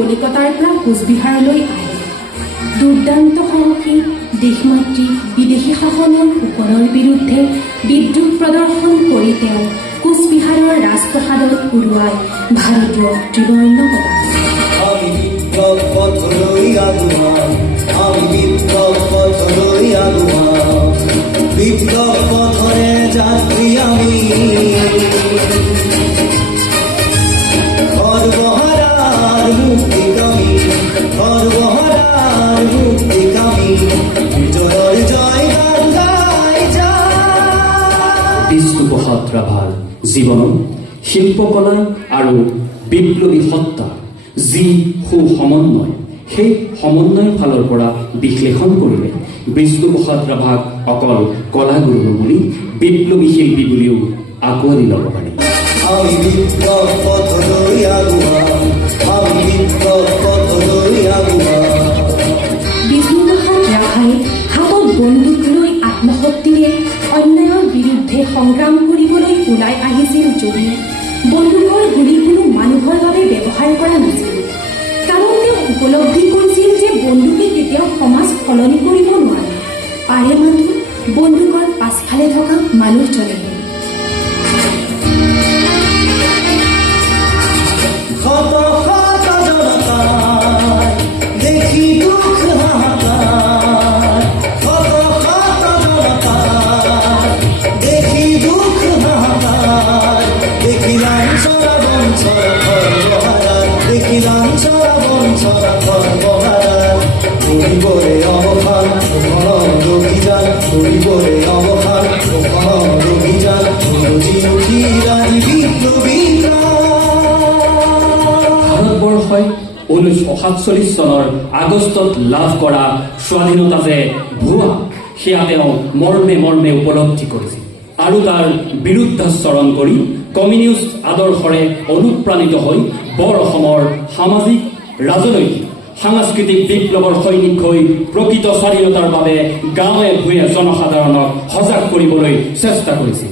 কলিকতাৰ পৰা কোচবিহাৰলৈ আহে। দুৰ্দান্ত সাহসী দেশমাতৃ বিদেশী শাসনৰ শোষণৰ বিৰুদ্ধে বিদ্ৰোহ প্ৰদৰ্শন কৰি তেওঁ কোচবিহাৰৰ ৰাজপ্ৰসাদত উৰুৱাই ভাৰতীয় ত্ৰিবৰ্ণ পতাকা। বিষ্ণুপ্ৰসাদ ৰাভাৰ জীৱনত শিল্পকলা আৰু বিপ্লৱী সত্তা যি সুসমন্বয়, সেই সমন্বয়ৰ ফালৰ পৰা বিশ্লেষণ কৰিলে বিষ্ণুপ্ৰসাদ ৰাভাক অকল কলাগুৰু বুলি বিপ্লৱী শিল্পী বুলিও আঁকোৱালি ল'ব পাৰি। বিষ্ণুপ্ৰসাদ ৰাভাই হাতত বন্দুক লৈ আত্মশক্তিৰে অন্যায়ৰ বিৰুদ্ধে সংগ্ৰাম কৰিবলৈ ওলাই আহিছিল যদিও বন্দুকৰ গুলি কোনো মানুহৰ বাবে ব্যৱহাৰ কৰা নাছিল। কাৰণ তেওঁ উপলব্ধি কৰিছিল যে বন্দুকে কেতিয়াও সমাজ সলনি কৰিব নোৱাৰে, পাৰে মাথো বন্দুকৰ পাছফালে থকা মানুহজনেহে। ভাৰতবৰ্ষই 1947 চনৰ আগষ্টত লাভ কৰা স্বাধীনতা যে ভুৱা, সেয়া তেওঁ মৰ্মে মৰ্মে উপলব্ধি কৰিছিল আৰু তাৰ বিৰুদ্ধাচৰণ কৰি কমিউনিষ্ট আদৰ্শৰে অনুপ্ৰাণিত হৈ বৰ অসমৰ সামাজিক, ৰাজনৈতিক, সাংস্কৃতিক বিপ্লৱৰ সৈনিক হৈ প্ৰকৃত স্বাধীনতাৰ বাবে গাঁৱে ভূঞে জনসাধাৰণক সজাগ কৰিবলৈ চেষ্টা কৰিছিল।